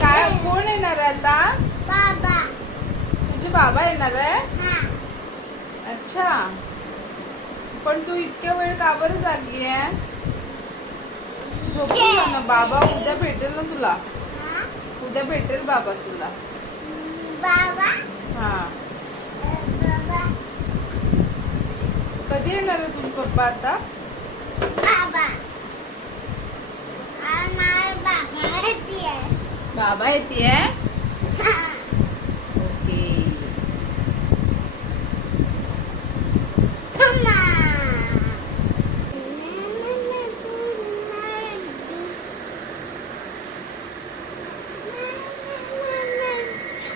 काय? कोण येणार आहे आता? बाबा. तुझे बाबा येणार आहे? हा. अच्छा. पण तू इतक्या वेळ का बरं जागी आहे? झोपून जा ना बाबा. उद्या भेटेल ना तुला. हा? उद्या भेटेल बाबा तुला. बाबा? हा. बाबा. कधी येणार आहे तुझे पप्पा आता? बाबा माझा बाबा येते बाबा येते ओके.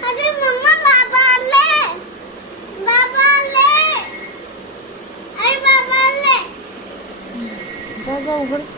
अरे मम्मा बाबा आले. बाबा आले. अरे बाबा आले. जा जा उघड.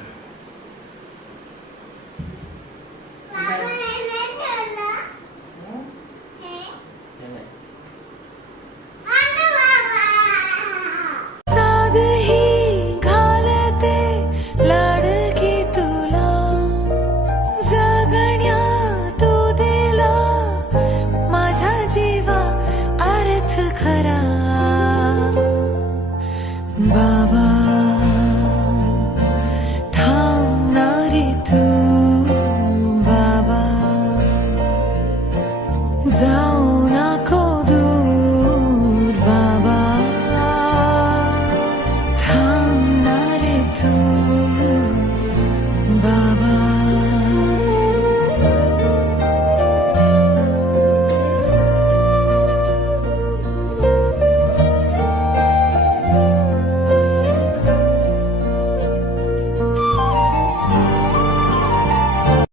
down.